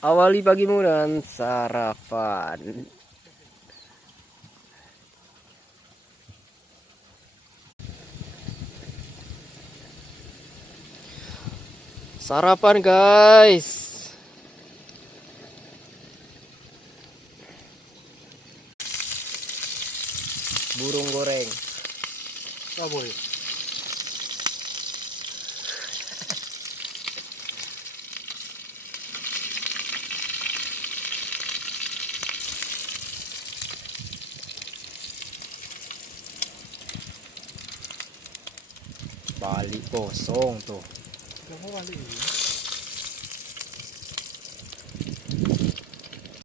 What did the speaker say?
Awali pagimu dengan sarapan. Sarapan guys. Burung goreng. Apa ya? Balik kosong tuh. Kamu balik ini.